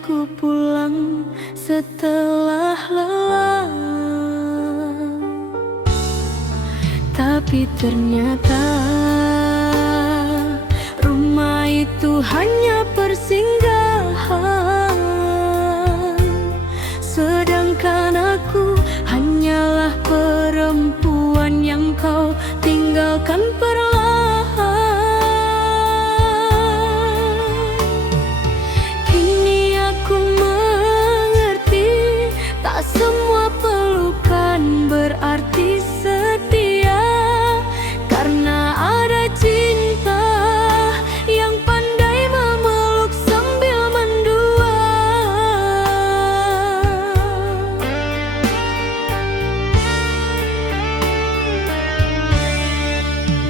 ku pulang setelah lelah. Tapi ternyata rumah itu hanya persinggahan, sedangkan aku hanyalah perempuan yang kau tinggalkan perlahan. Kini aku mengerti, tak semua pelukan berarti setia, karena ada cinta yang pandai memeluk sambil mendua.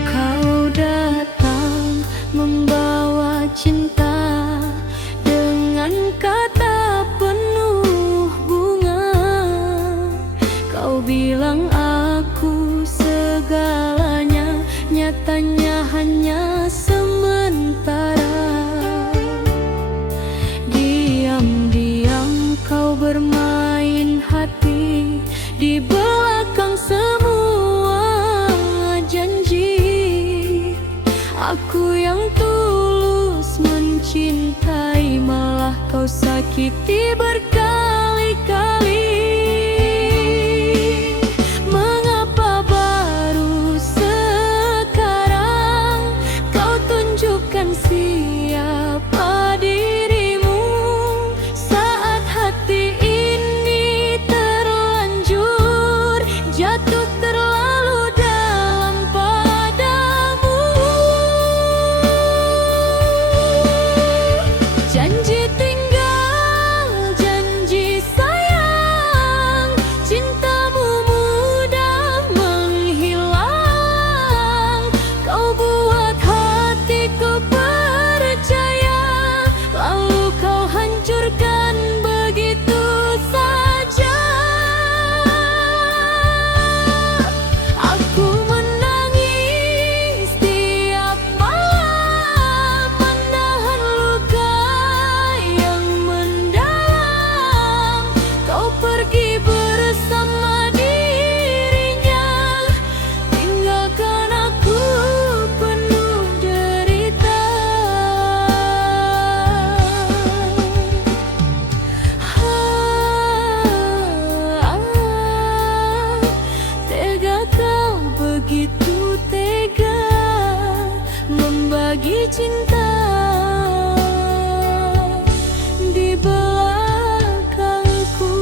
Kau datang membawa cinta dengan kata penuh bunga. Kau bilang aku segalanya, nyatanya hanya sementara. Diam-diam kau bermain hati di belakang semua janji. Aku yang tulus mencintai, malah kau sakiti berkali-kali. Mengapa baru sekarang kau tunjukkan siapa dirimu, saat hati ini terlanjur jatuh terlalu dalam padamu. Janji tinggal, janji sayang, cintamu mudah menghilang. Kau buat hatiku percaya, lalu kau hancurkan begitu saja. Aku menangis tiap malam, menahan luka yang mendalam. Kau pergi bersama dirinya, tinggalkan aku penuh derita. Tega kau, begitu tega membagi cinta di belakangku.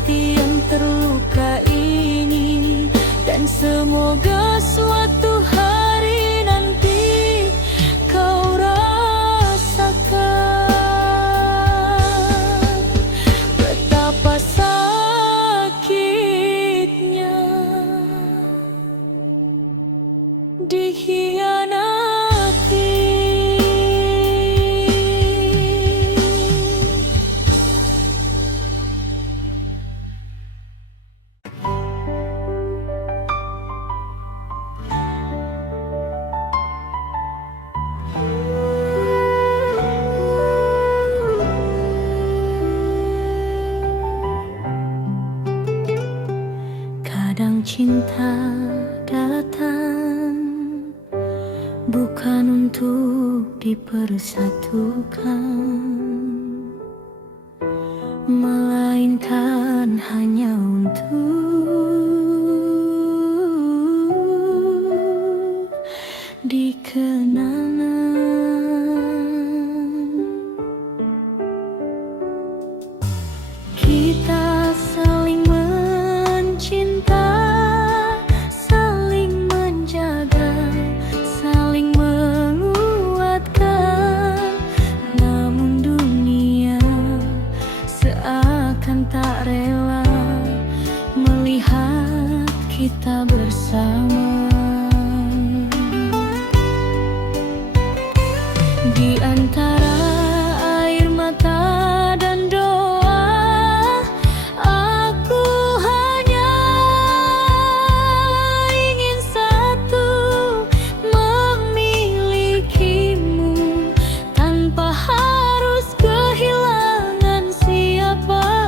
hati yang terluka ini. Dan semoga suatu hari nanti kau rasakan betapa sakitnya dikhianati. Kadang cinta datang bukan untuk dipersatukan, melainkan hanya untuk dikenang. Kita saling mencinta, saling menjaga, saling menguatkan. Namun dunia seakan tak rela melihat kita bersama. Di antara air mata dan doa, aku hanya ingin satu, memilikimu tanpa harus kehilangan siapa-siapa.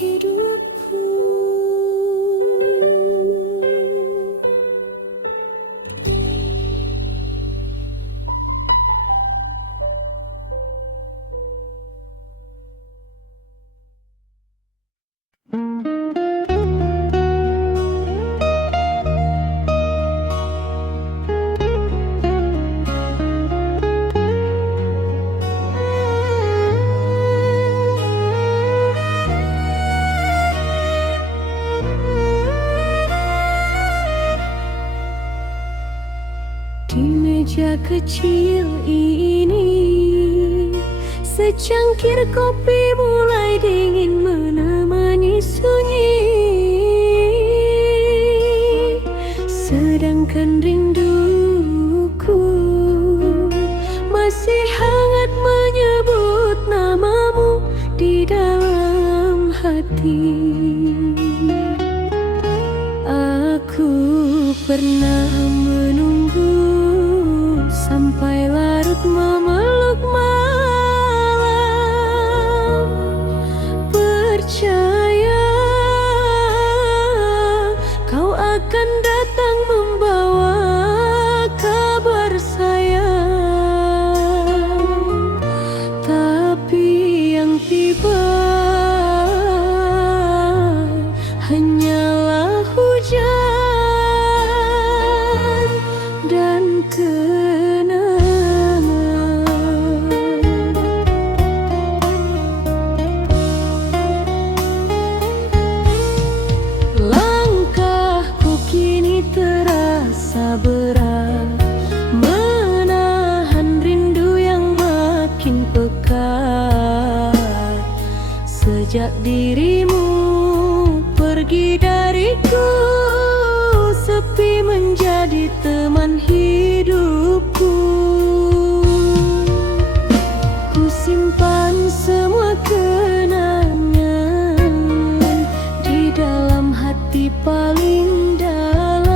hidupku. Di meja kecil ini, secangkir kopi mulai dingin menemani sunyi. Sedangkan rinduku masih hangat menyebut namamu di dalam hati. Aku pernah menunggu sampai larut memeluk malam, percaya kau akan datang membawa kabar sayang. Tapi yang tiba hanyalah hujan dan langkahku kini terasa berat, menahan rindu yang makin pekat. Sejak dirimu pergi dariku, sepi menjadi teman hidupku. Ku simpan semua kenangan di dalam hati paling dalam.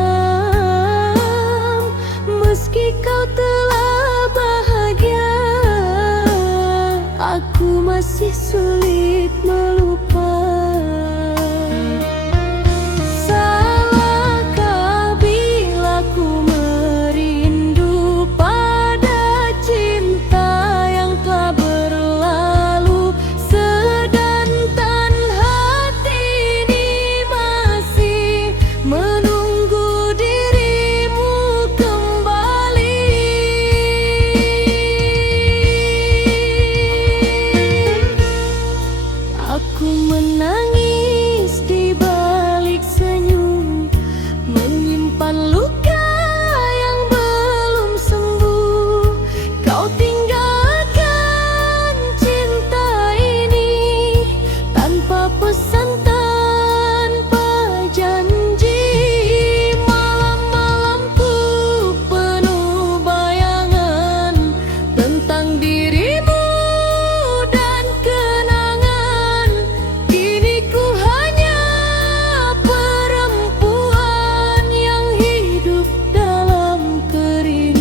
Meski kau telah bahagia, aku masih sulit melupa. Salahkah bila ku merindu pada cinta yang telah berlalu, sedangkan hati ini masih menunggu dirimu kembali. Aku menangis di balik senyum, menyimpan luka yang belum sembuh. Kau tinggalkan cinta ini tanpa pesan, tanpa janji. Malam-malamku penuh bayangan tentang dirimu dan kenangan. Kini ku hanya perempuan yang hidup dalam kerinduan.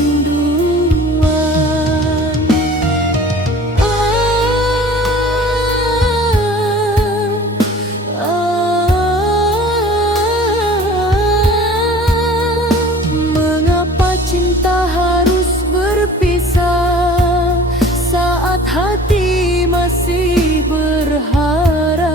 Mengapa cinta harus berpisah saat hati masih berharap?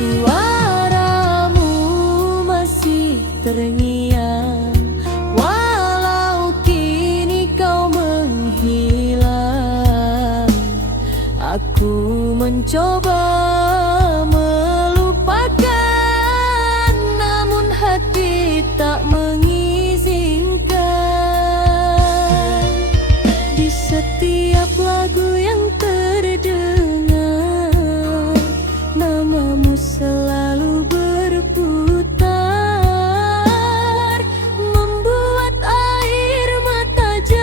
Suaramu masih terngiang, walau kini kau menghilang. Aku mencoba melupakan, namun hati tak mengizinkan. Di setiap lagu yang terdengar, namamu selalu berputar, membuat air mata jatuh.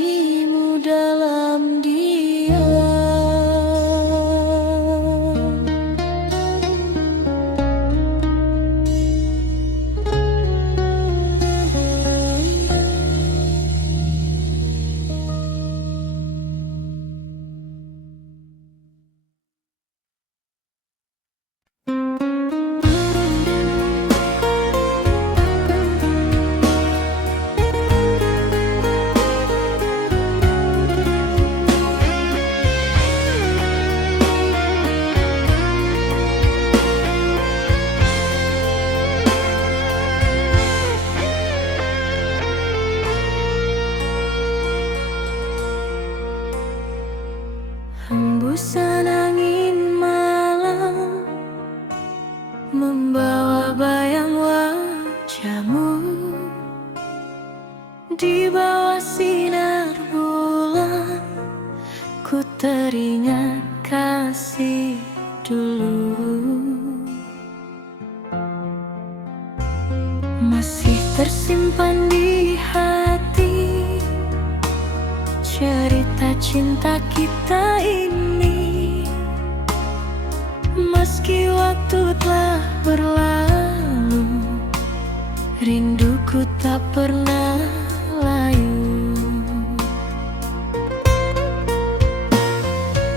dirimu dalam diam. Hembusan angin malam membawa bayang wajahmu di bawah sinar bulan. Ku teringat kasih dulu, masih tersimpan di hati cerita cinta kita ini. Meski waktu telah berlalu, rinduku tak pernah layu.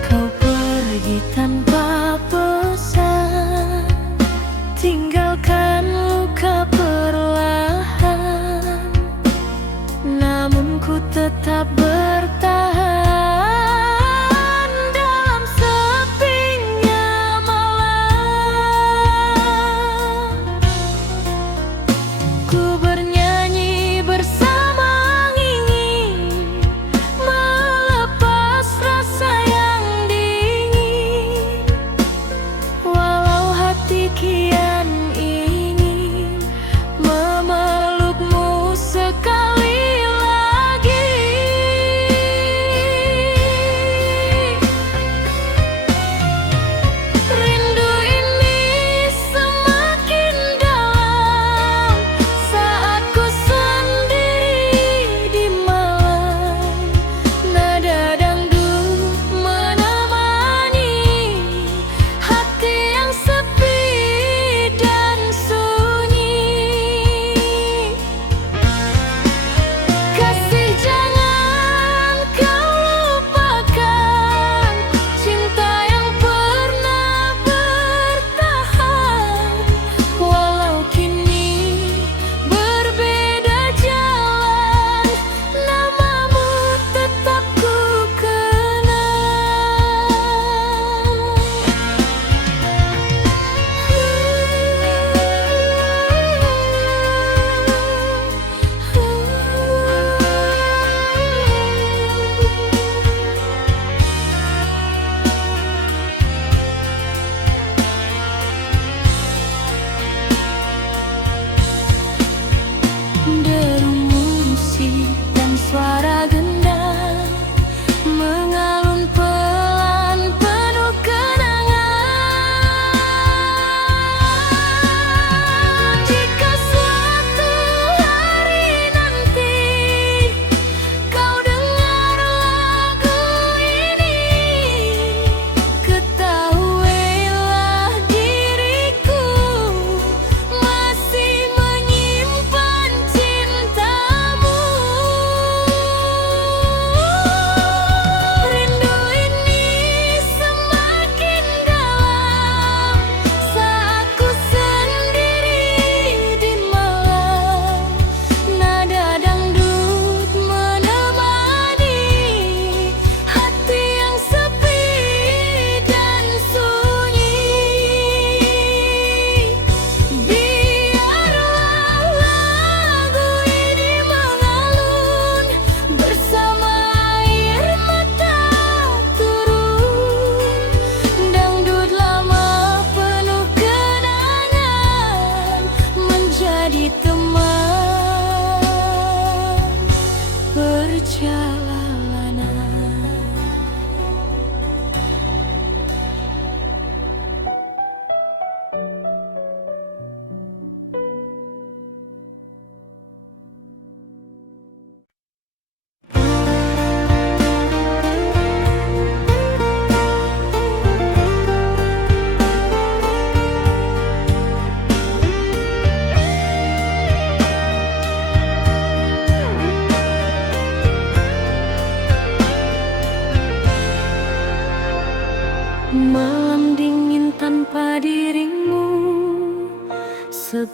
Kau pergi tanpa pesan, tinggalkan luka perlahan. Namun ku tetap bertahan dalam sepinya malam. Ku bernyanyi bersama angin, melepas rasa yang dingin.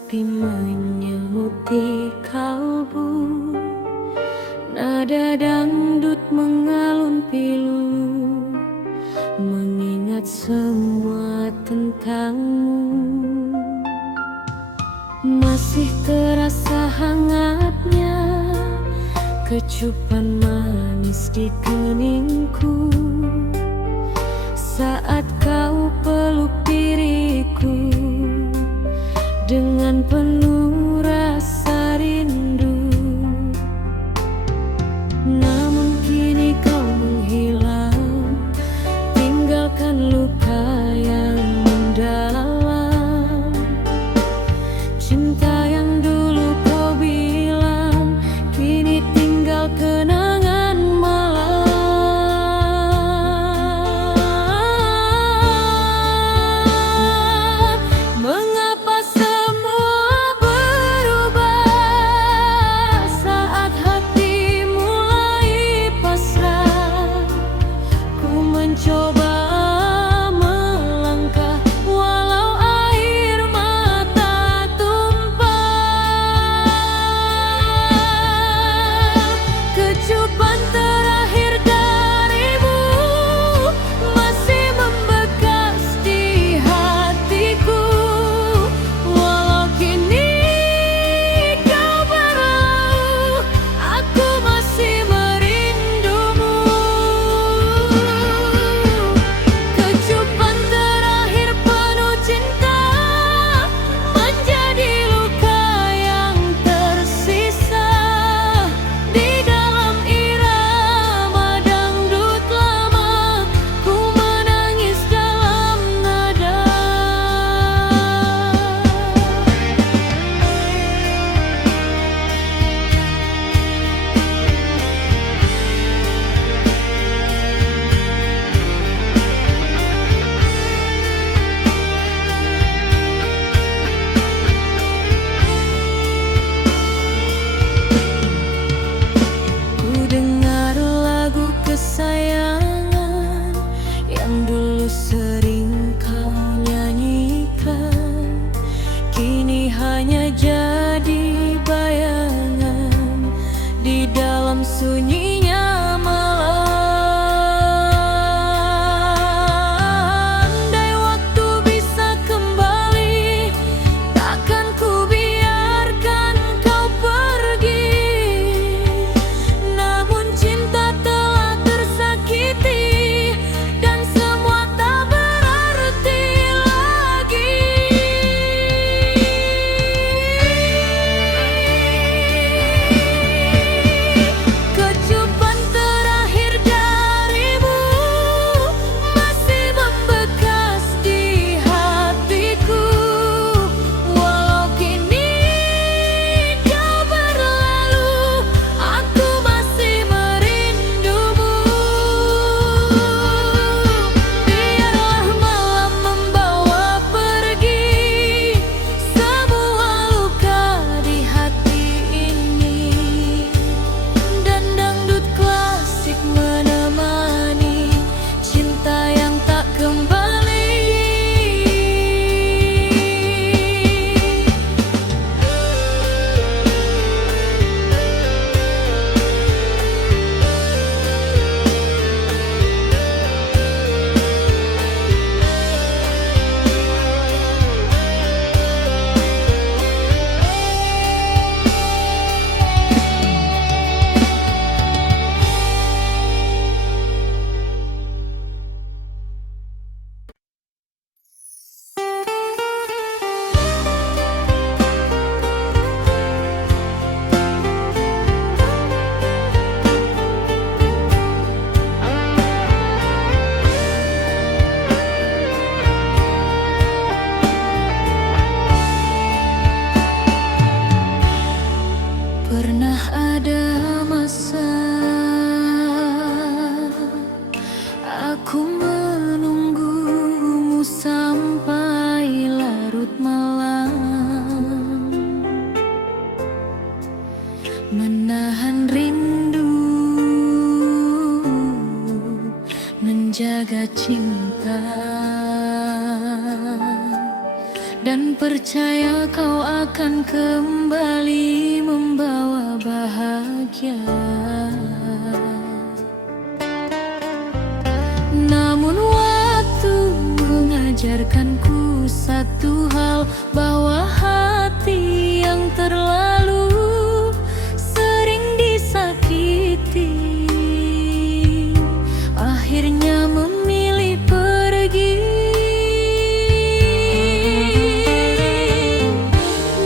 sepi menyemuti kalbu. Nada dangdut mengalun pilu, mengingat semua tentangmu. Masih terasa hangatnya kecupan manis di keningku saat kau peluk diriku dengan penuh rasa rindu. Namun kini kau menghilang, tinggalkan luka yang mendalam. Cinta yang dulu kau bilang, kini tinggal kenangan malam. Mengapa semua berubah saat hati mulai pasrah? Ku mencoba melangkah walau air mata tumpah. Kecupan terakhir darimu masih membekas di hatiku. Walau kini kau berlalu, aku masih merindumu. Kecupan terakhir penuh cinta menjadi luka yang tersisa di dalam irama dangdut lama. Ku menangis dalam nada. Ku dengar lagu kesayangan yang dulu sering kau nyanyikan, kini hanya jadi bayangan di dalam sunyinya malam. Andai waktu bisa kembali, takkan ku biarkan kau pergi. Namun cinta telah tersakiti dan semua tak berarti lagi. Kecupan terakhir darimu masih membekas di hatiku. Walau kini kau berlalu, aku masih merindumu. Biarlah malam membawa pergi semua luka di hati ini, dan dangdut klasik menemani cinta yang tak kembali. Pernah ada masa aku menunggumu sampai larut malam, menahan rindu, menjaga cinta. dan percaya kau akan kembali membawa bahagia. Namun waktu mengajarkanku satu hal, bahwa hati yang terlalu sering disakiti akhirnya memilih pergi.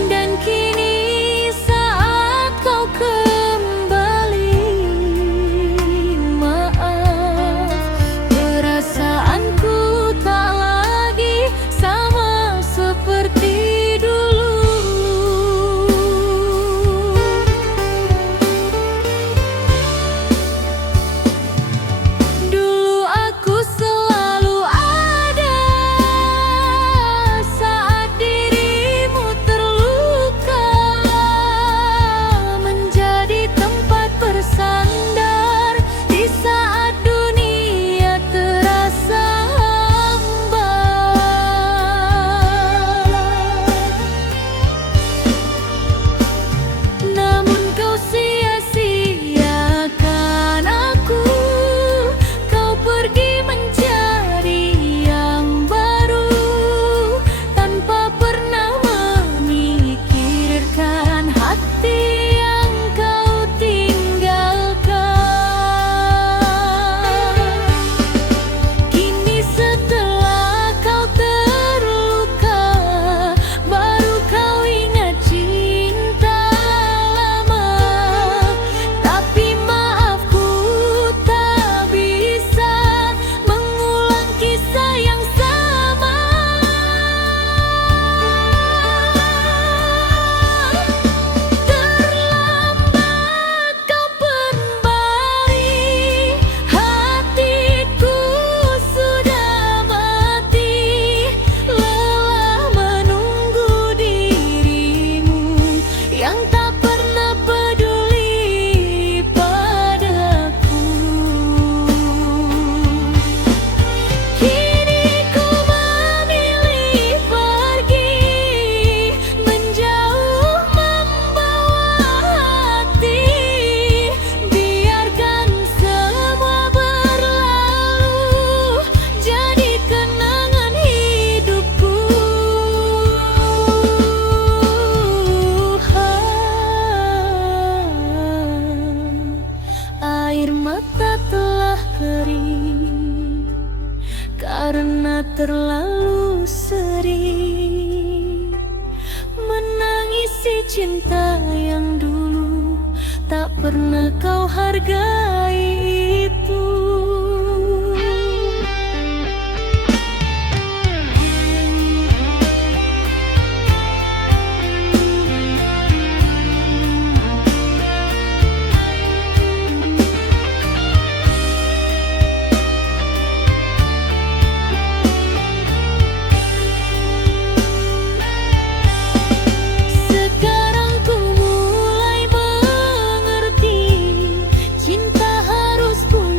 Dan kini saat kau kembali, maaf, perasaanku tak lagi sama seperti dulu. Dulu aku selalu ada saat dirimu terluka, menjadi tempat bersandar di saat dunia terasa hambar. Namun kau sia-siakan aku, kau pergi mencari yang baru, tanpa pernah memikirkan hati yang kau tinggalkan. Kini setelah kau terluka, baru kau ingat cinta lama. Tapi maafku tak bisa mengulang kisah yang sama. Terlambat kau kembali, hatiku sudah mati, lelah menunggu dirimu yang tak pernah peduli padaku. Kini ku memilih pergi, menjauh membawa hati, biarkan semua berlalu, jadi kenangan hidupku. Air mata telah kering karena terlalu sering menangisi cinta yang dulu tak pernah kau hargai itu. Sekarang ku mulai mengerti, cinta harus pulih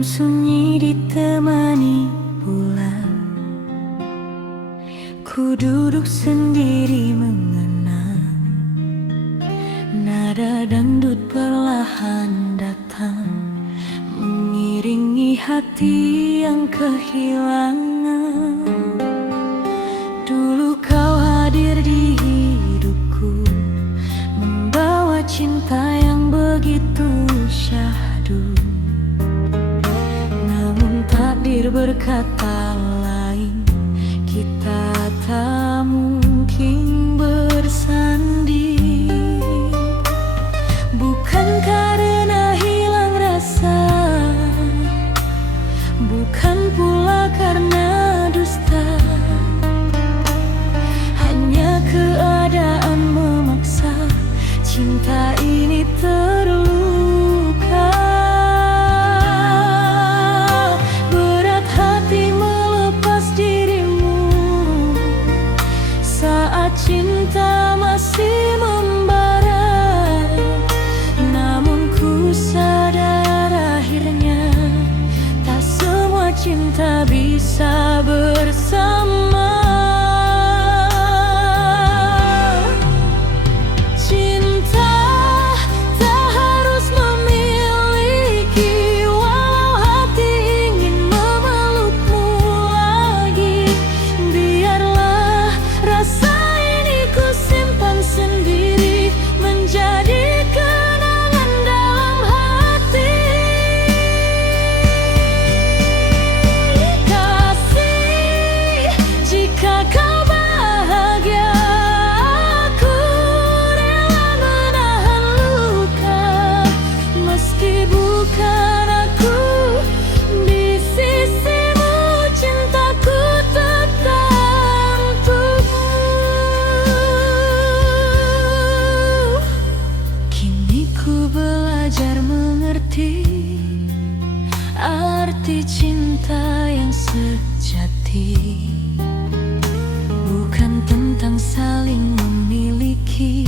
Malam sunyi ditemani bulan, ku duduk sendiri mengenang. Nada dangdut perlahan datang, mengiringi hati yang kehilangan. Dulu kau hadir di hidupku, membawa cinta yang begitu syahdu. Namun takdir berkata lain, kita tak mungkin bersanding. Bukan karena hilang rasa, bukan pula karena dusta, hanya keadaan memaksa cinta ini terluka. Berat hati melepas dirimu saat cinta masih membara. Namun ku sadar akhirnya tak semua cinta bisa bersama. Arti cinta yang sejati bukan tentang saling memiliki,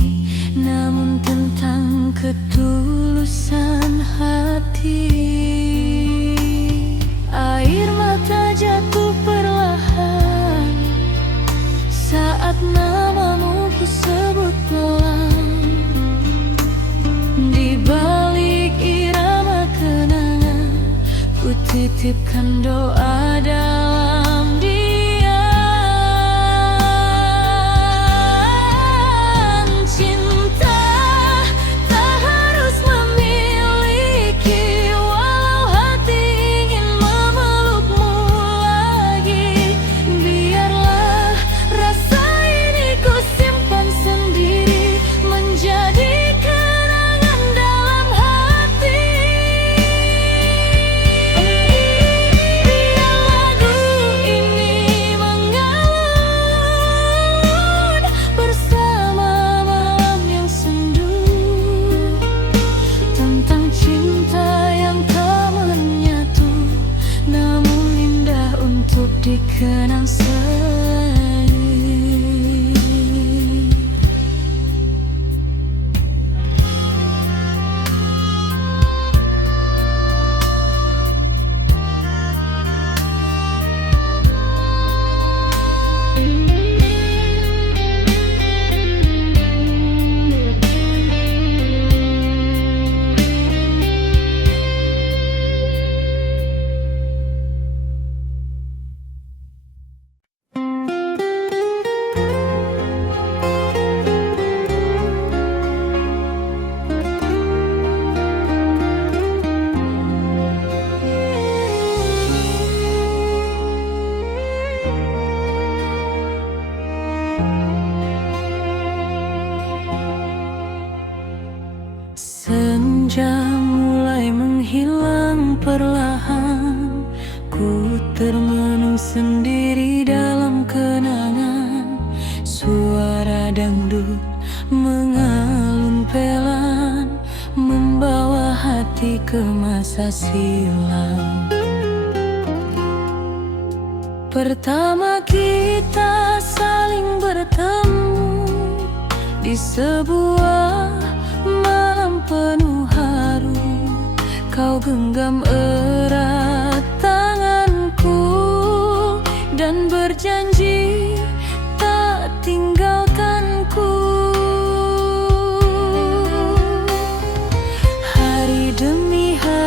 namun tentang ketulusan hati. Air mata jatuh perlahan saat namamu ku sebut pelan. Di balik irama kenangan, ku titipkan doa dalam diam. Cinta tak harus memiliki, walau hati ingin memelukmu lagi. Biarlah rasa ini ku simpan sendiri, menjadi kenangan dalam hati. Dikenang selalu. Senja mulai menghilang perlahan, ku termenung sendiri dalam kenangan. Suara dangdut mengalun pelan, membawa hati ke masa silam. Pertama kita saling bertemu di sebuah malam penuh haru. Kau genggam erat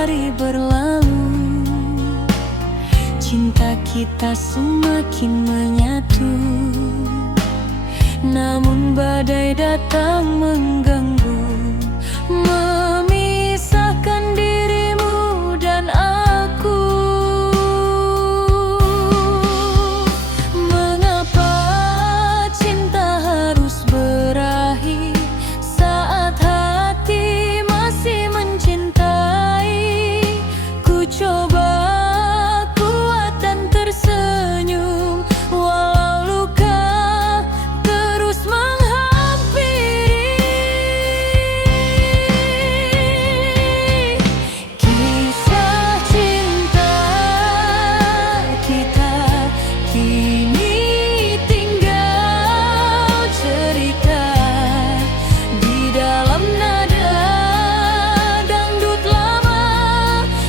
hari berlalu, cinta kita semakin menyatu. Namun badai datang mengganggu, memisahkan dirimu dan aku. Mengapa cinta harus berakhir saat hati masih mencintai? Ku coba kuat dan tersenyum, walau luka terus menghampiri. Kisah cinta kita kini tinggal cerita di dalam nada dangdut lama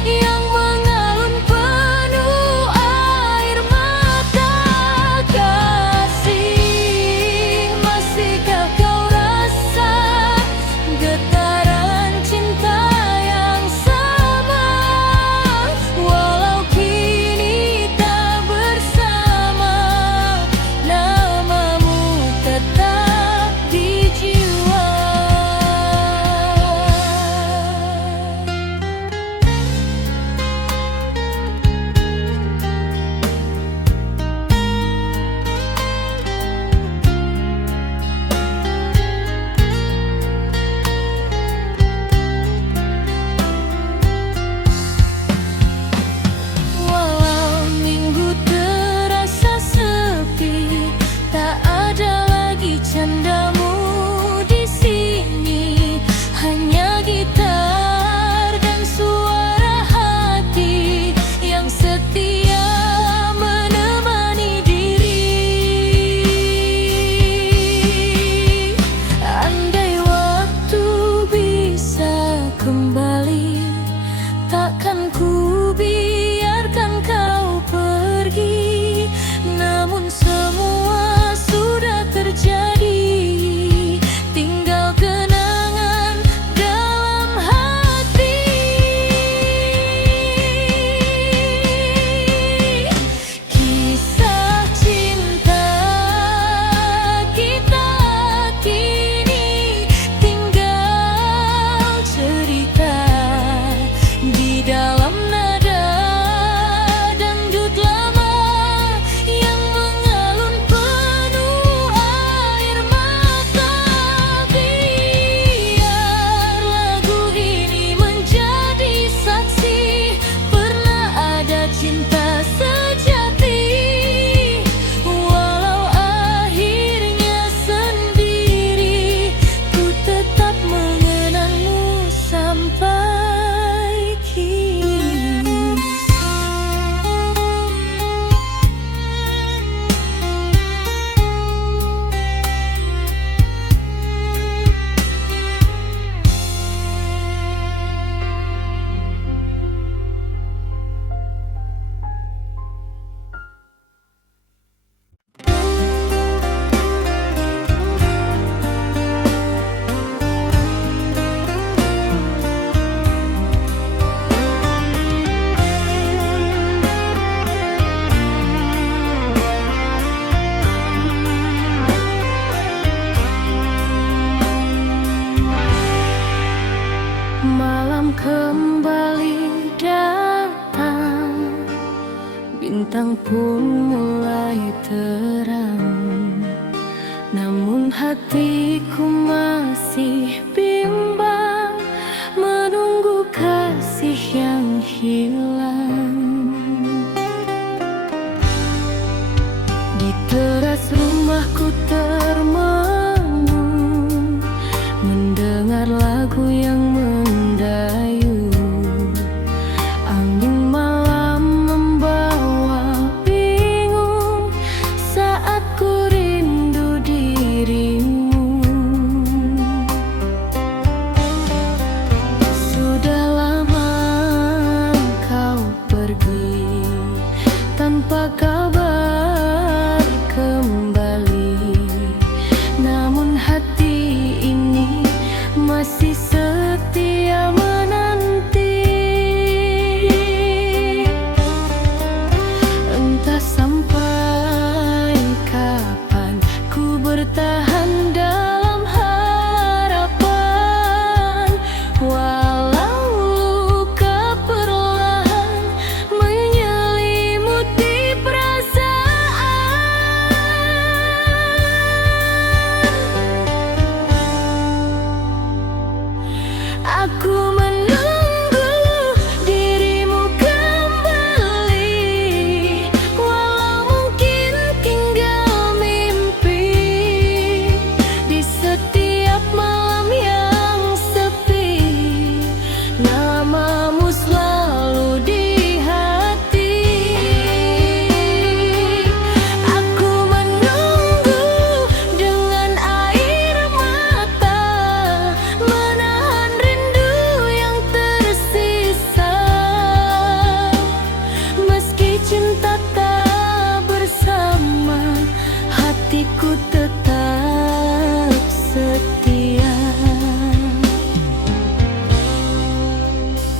yang mengalun penuh air mata. Kasih, masihkah kau rasa getaran cinta yang sama? Walau kini tak bersama, namamu tetap di jiwa. Walau minggu terasa sepi, tak ada lagi candamu di sini. Hanya gitar dan suara hati yang setia menemani diri. Andai waktu bisa kembali, takkan ku biarkan kau pergi. Namun semua sudah terjadi, tinggal kenangan dalam hati. Kisah cinta kita kini tinggal cerita di dalam nada dangdut lama yang mengalun penuh air mata. Biar lagu ini menjadi saksi, pernah ada cinta sejati. Walau akhirnya sendiri, ku tetap mengenangmu sampai kini. Malam kembali datang, bintang pun mulai terang. Namun hatiku masih bimbang, menunggu kasih yang hilang. Di teras rumahku termenung, mendengar lagu yang mendayu. Angin malam membawa bingung saat ku rindu dirimu.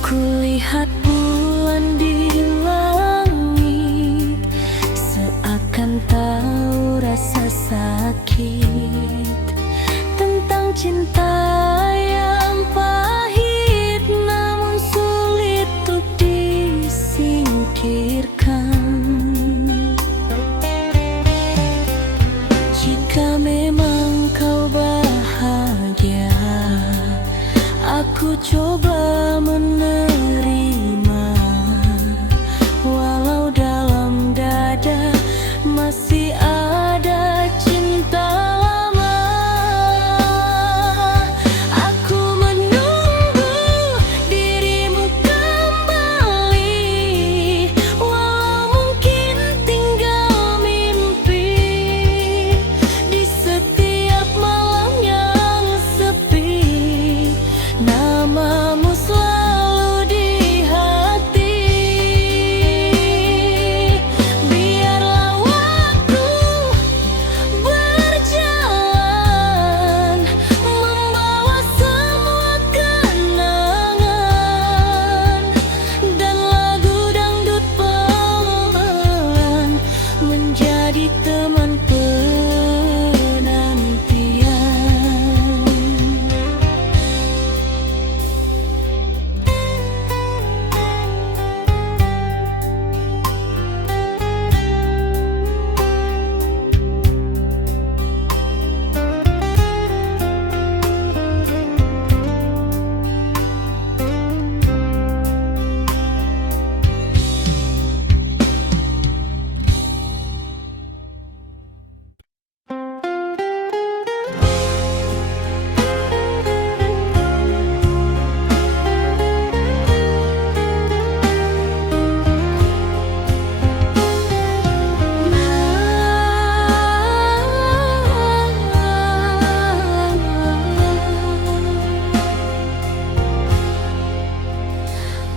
Kulihat bulan di langit, seakan tahu rasa sakit tentang cinta yang pahit, namun sulit untuk disingkirkan. Jika memang kau bahagia, aku coba menerima, walau dalam dada masih ada cinta lama. Aku menunggu dirimu kembali, walau mungkin tinggal mimpi. Di setiap malam yang sepi, namamu selalu di hati. Biarlah waktu berjalan, membawa semua kenangan, dan lagu dangdut pelan menjadi teman penantian.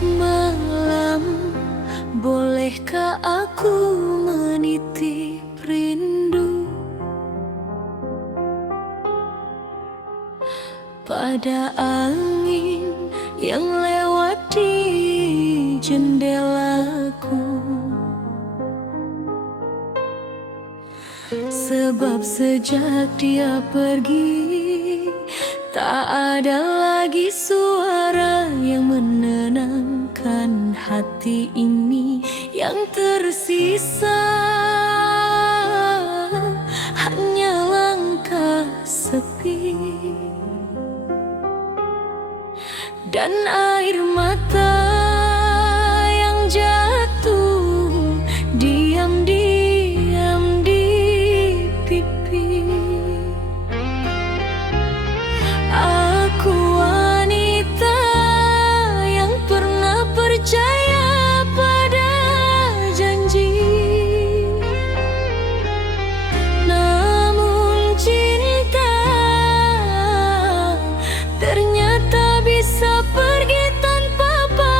Malam, bolehkah aku menitip rindu pada angin yang lewat di jendelaku? Sebab sejak dia pergi, tak ada lagi suara yang menenangkan hati ini. Yang tersisa hanya langkah sepi dan air mata yang jatuh diam-diam di pipi. Aku wanita yang pernah percaya pada janji, namun cinta ternyata bisa pergi tanpa pamit.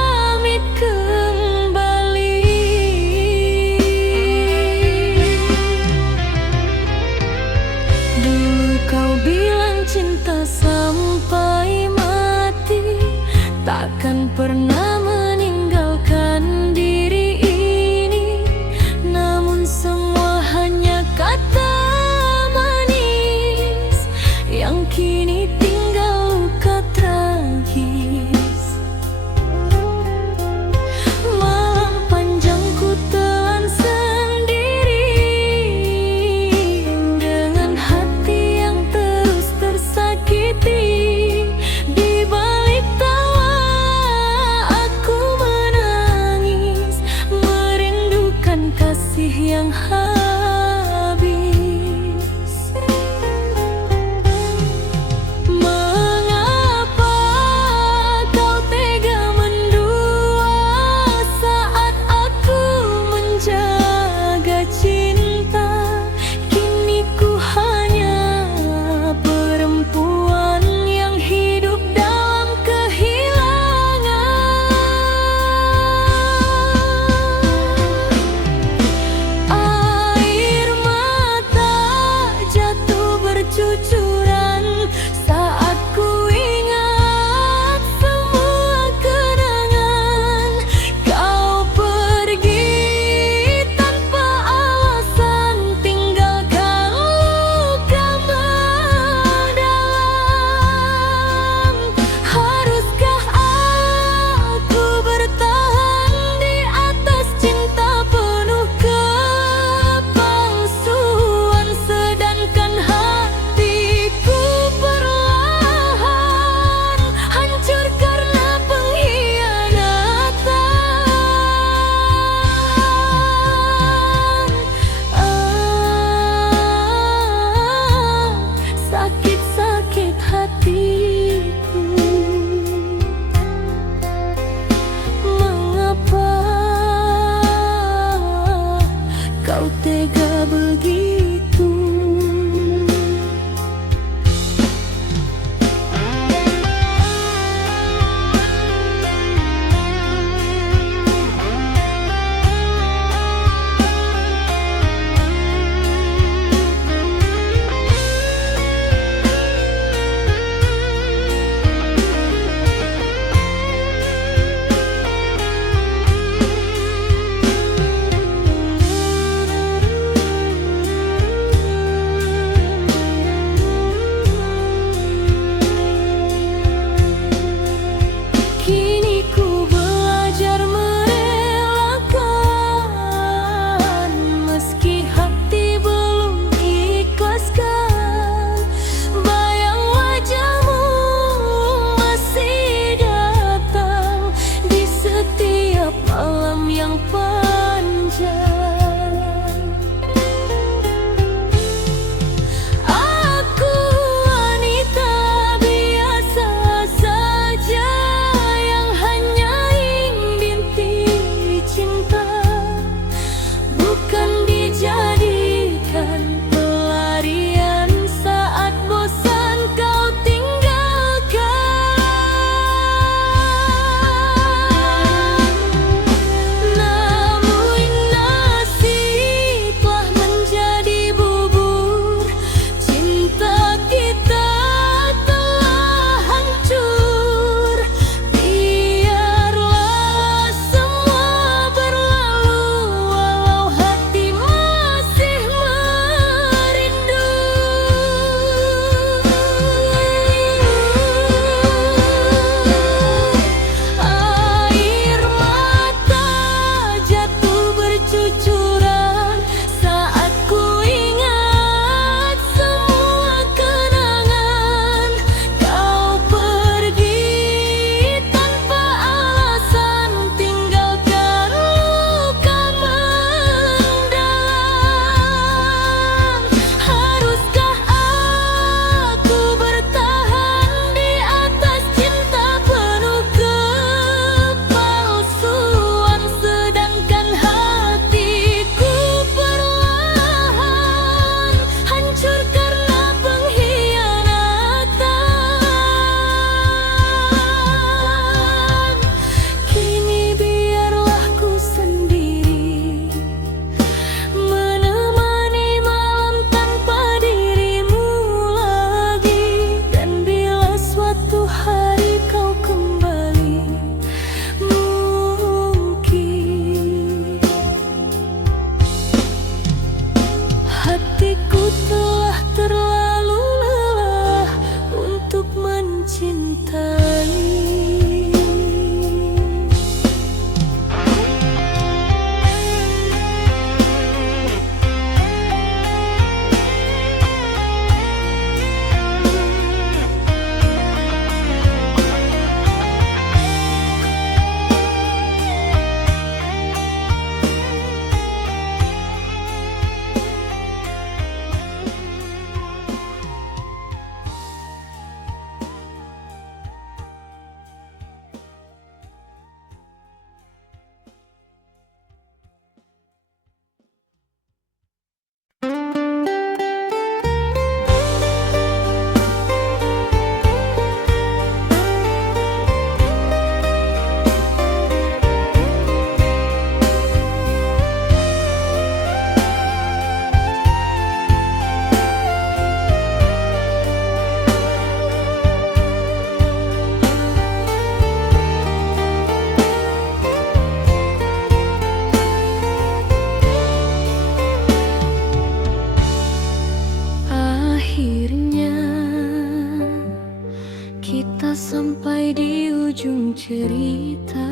setiap malam yang panjang. Aku wanita biasa saja yang hanya ingin dicinta, bukan dijadikan pelarian saat bosan kau tinggalkan. Namun nasib telah menjadi bubur, cinta kita telah hancur. Biarlah semua berlalu walau hati masih merindu. Air mata jatuh bercucuran saat ku ingat semua kenangan. Kau pergi tanpa alasan, tinggalkan luka mendalam. Haruskah aku bertahan di atas cinta penuh kepalsuan, sedangkan hatiku perlahan hancur karena pengkhianatan. Kini biarlah ku sendiri menemani malam tanpa dirimu lagi. Dan bila suatu hari kau kembali, mungkin hatiku telah terlalu lelah untuk mencintai. Akhirnya kita sampai di ujung cerita.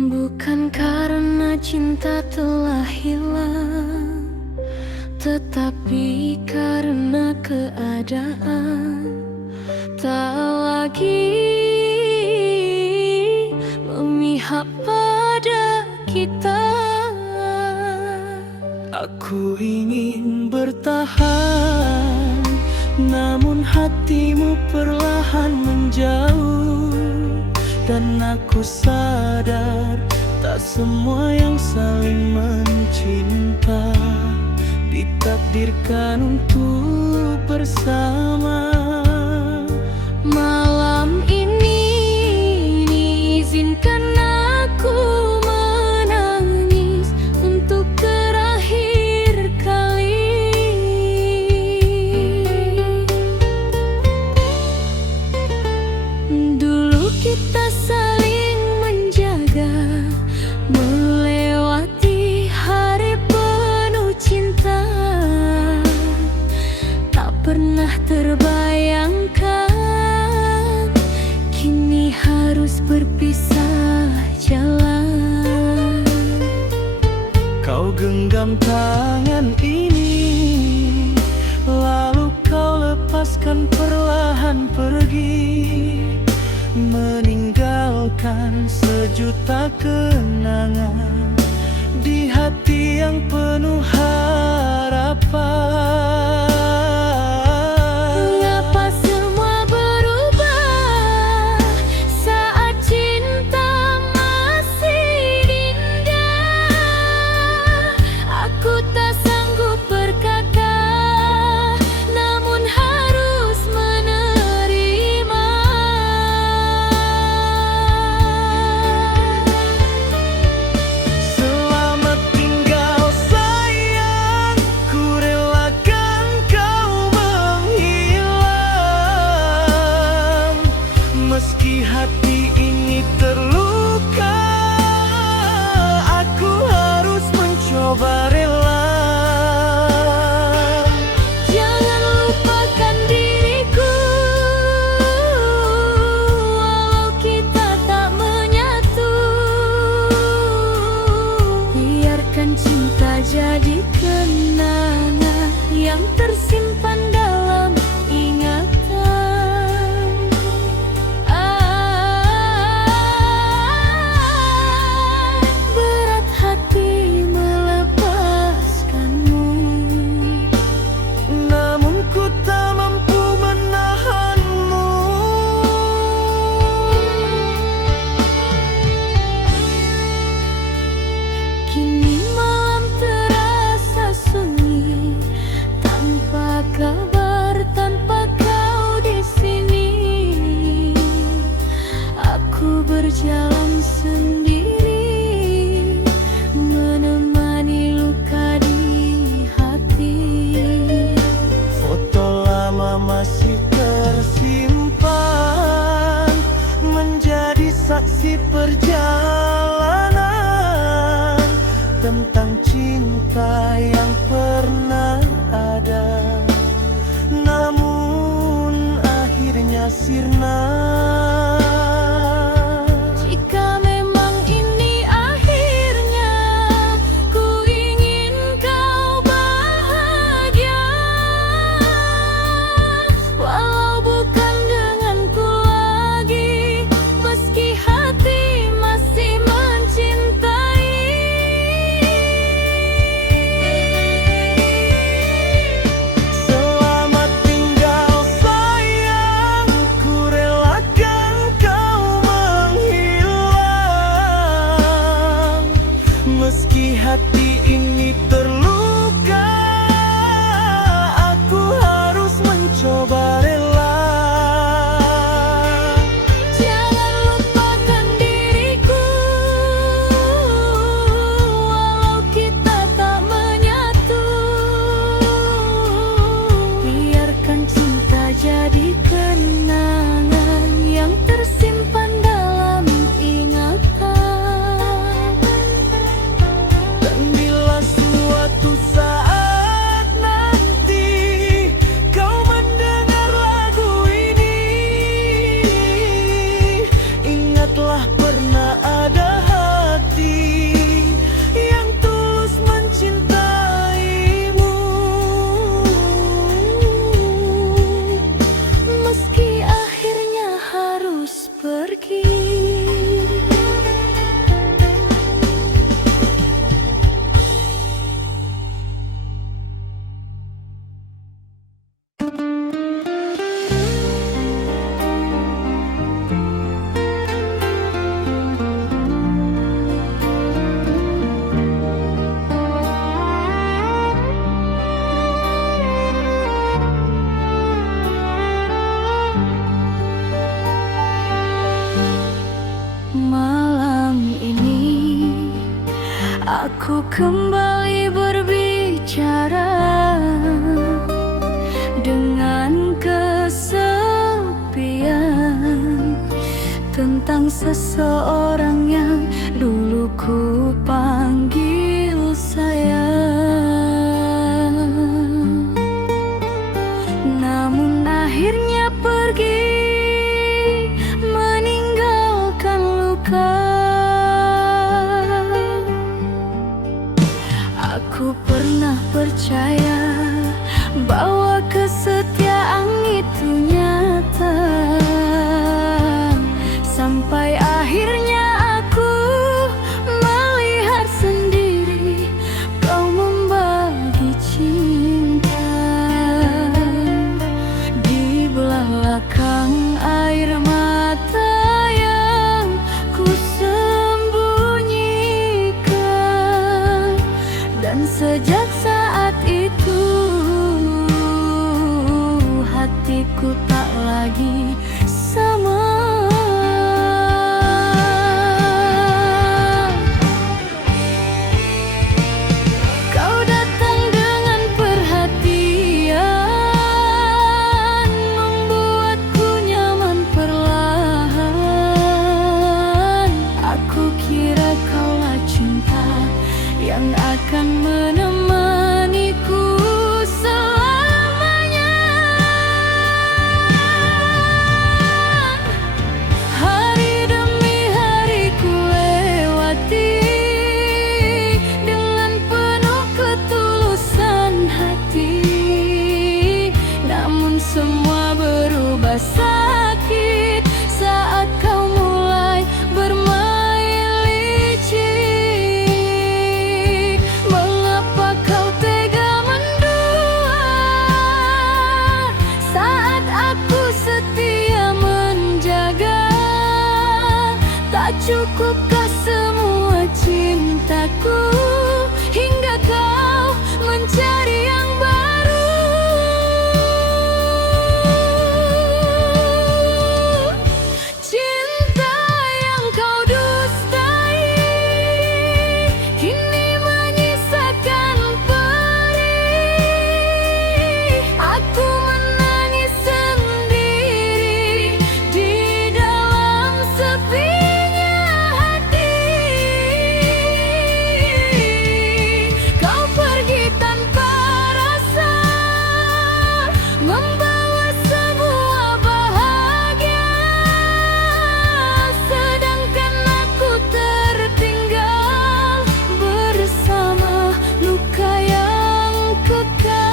Bukan karena cinta telah hilang, tetapi karena keadaan tak lagi memihak pada kita. Aku ingin bertahan, namun hatimu perlahan menjauh. Dan aku sadar tak semua yang saling mencinta ditakdirkan untuk bersama. Malam ini izinkan aku menangis untuk terakhir kali. Dulu kita saling menjaga, melewati hari penuh cinta. Tak pernah terbayangkan kini harus berpisah jalan. Kau genggam tangan ini, lalu kau lepaskan perlahan pergi, meninggal sejuta kenangan di hati yang penuh harapan. Mengapa semua berubah saat cinta masih indah? Aku tak sanggup berkata, namun harus menerima. Selamat tinggal sayang, ku relakan kau menghilang. Meski hati ini terluka, aku harus mencoba rela. Jangan lupakan diriku, walau kita tak menyatu. Biarkan cinta jadi kenangan yang tersimpan dalam ingatan. Berat hati melepaskanmu, Namun ku tak mampu menahanmu. kini malam terasa sunyi, tanpa kabar, tanpa kau di sini. Aku berjalan sendiri, menemani luka di hati. Foto lama masih tersimpan, menjadi saksi perjalanan tentang cinta yang pernah ada, namun akhirnya sirna. Jika memang ini akhirnya, ku ingin kau bahagia, walau bukan denganku lagi, meski hati masih mencintai. Selamat tinggal sayang, ku relakan kau menghilang. Meski hati ini terluka, aku harus mencoba rela. Jangan lupakan diriku, walau kita tak menyatu. Biarkan cinta jadi kenangan yang tersimpan dalam ingatan. Dan bila suatu saat nanti kau mendengar lagu ini, ingatlah pernah ada hati yang tulus mencintaimu. Meski akhirnya harus pergi. Malam ini aku kembali berbicara dengan kesepian tentang seseorang yang dulu ku panggil sayang, namun akhirnya pergi meninggalkan luka. Aku pernah percaya bahwa kesetiaan itu nyata, sampai akhirnya aku Tak cukupkah semua cintaku hingga kau mencari yang baru? Cinta yang kau dustai kini menyisakan perih. Aku menangis sendiri di dalam sepinya hati. Kau pergi tanpa rasa, membawa semua bahagia, sedangkan aku tertinggal bersama luka yang kekal.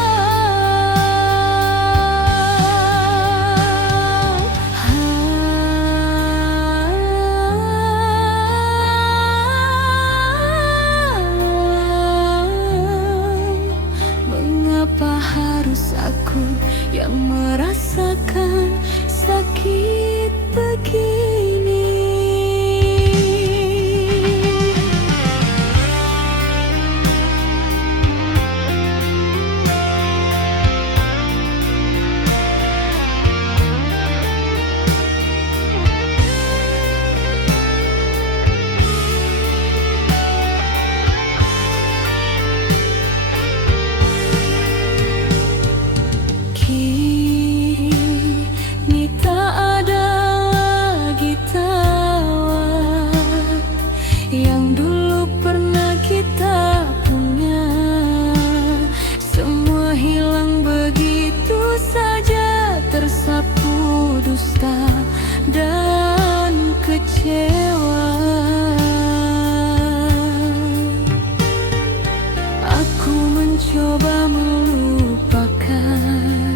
Mengapa harus aku yang merasakan sakit begini? Kini tak ada lagi tawa yang dulu pernah kita punya. Semua hilang begitu saja, tersapu dusta dan kecewa. Aku mencoba melupakan,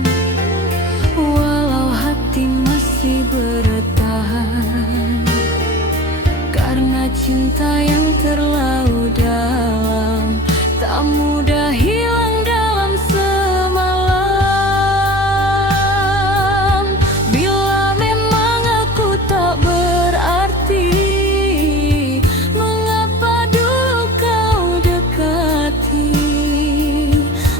walau hati masih bertahan, karena cinta yang terlalu dalam tak mudah hilang dalam semalam. Bila memang aku tak berarti, mengapa dulu kau dekati?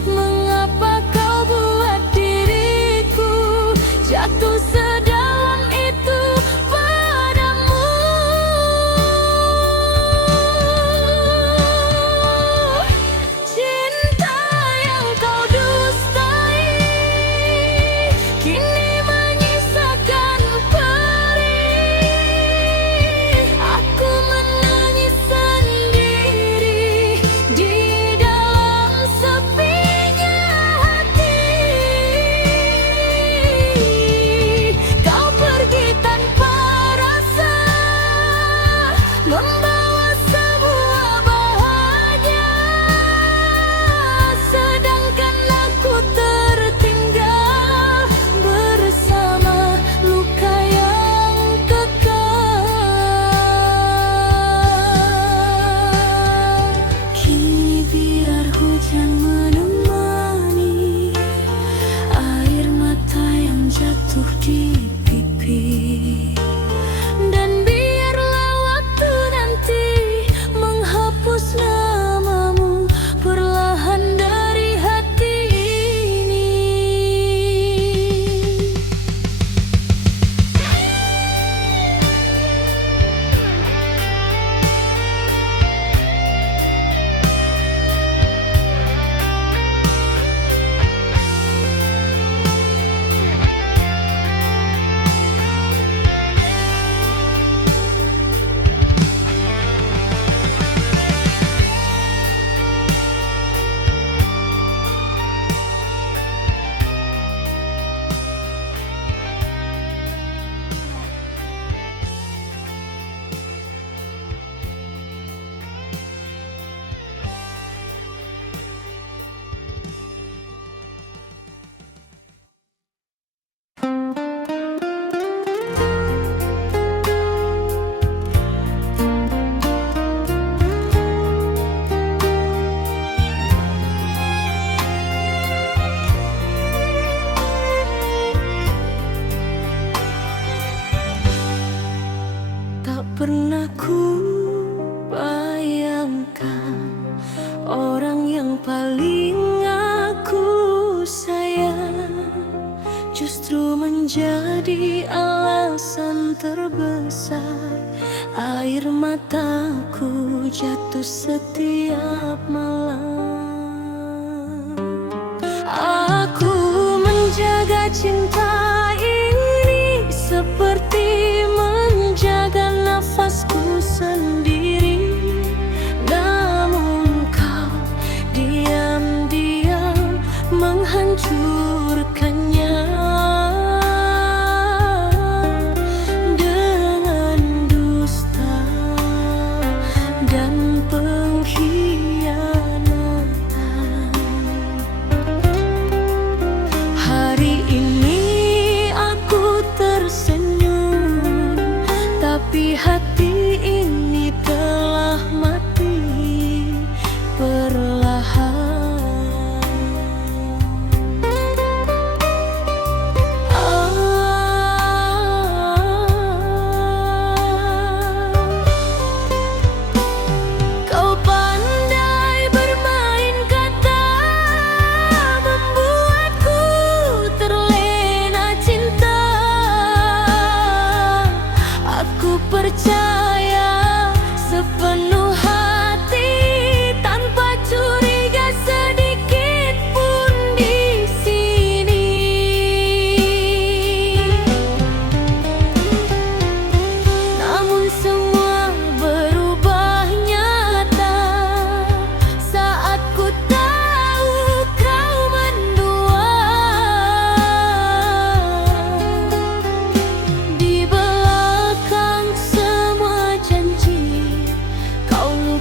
Mengapa kau buat diriku jatuh sedalam itu padamu? Cinta pernah ku bayangkan orang yang paling aku sayang justru menjadi alasan terbesar air mataku jatuh setiap malam. Aku menjaga cinta ini seperti menjaga nafasku sendiri, namun kau diam-diam menghancurkannya dengan dusta dan pengkhianatan. Hari ini aku tersenyum, tapi hati ini telah mati perlahan. Kau pandai bermain kata, membuatku terlena cinta. Aku percaya sepenuh hati tanpa curiga sedikit pun di sini. Namun semua berubah nyata saat ku tahu kau mendua. Di belakang semua janji, kau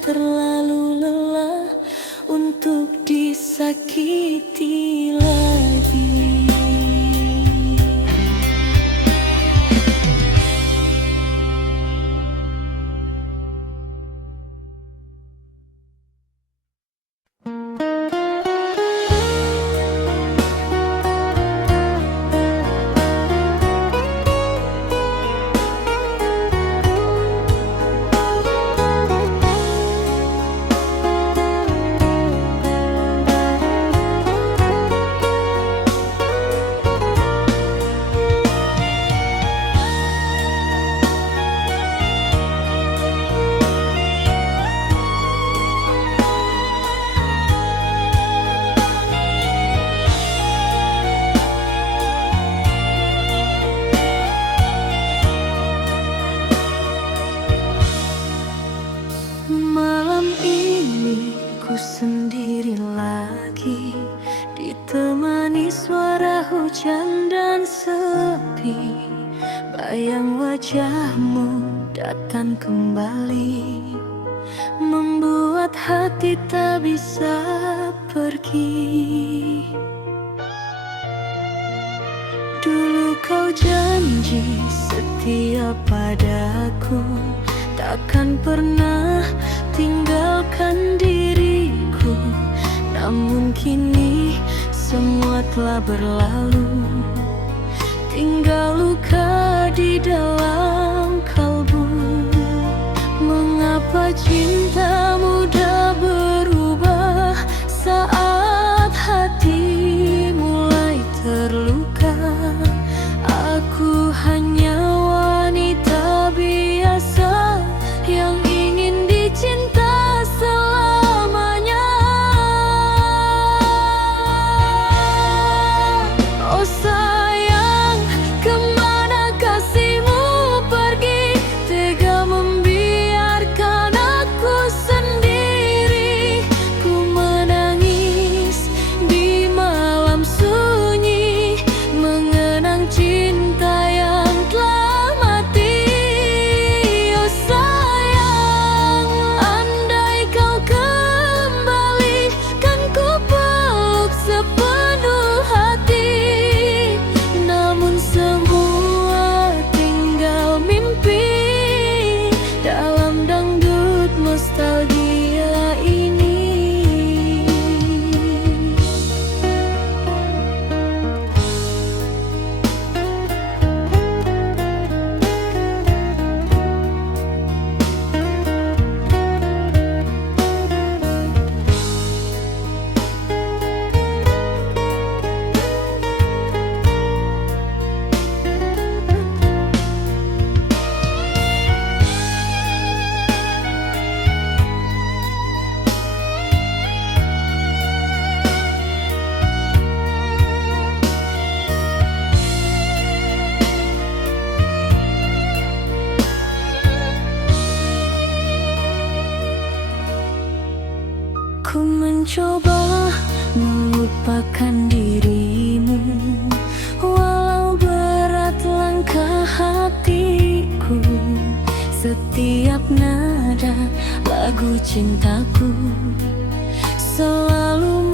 terlalu lelah untuk disakiti lagi. Malam ini ku sendiri lagi, ditemani suara hujan dan sepi. Bayang wajahmu datang kembali, membuat hati tak bisa pergi. Dulu kau janji setia padaku, takkan pernah tinggalkan diriku. Namun kini semua telah berlalu, tinggal luka di dalam kalbu. Mengapa cinta mudah berubah saat hati mulai terluka? Aku hanya wanita biasa yang ingin dicinta selamanya. Oh sayang, kemana kasihmu pergi? Tega membiarkan aku sendiri. Ku menangis di malam sunyi, mengenang cinta yang telah mati. Oh sayang, andai kau kembali, kan ku peluk sepenuh hati. Namun semua tinggal mimpi dalam dangdut nostalgia ini. Ku mencoba melupakan dirimu, walau berat langkah hatiku. Setiap nada lagu cintaku selalu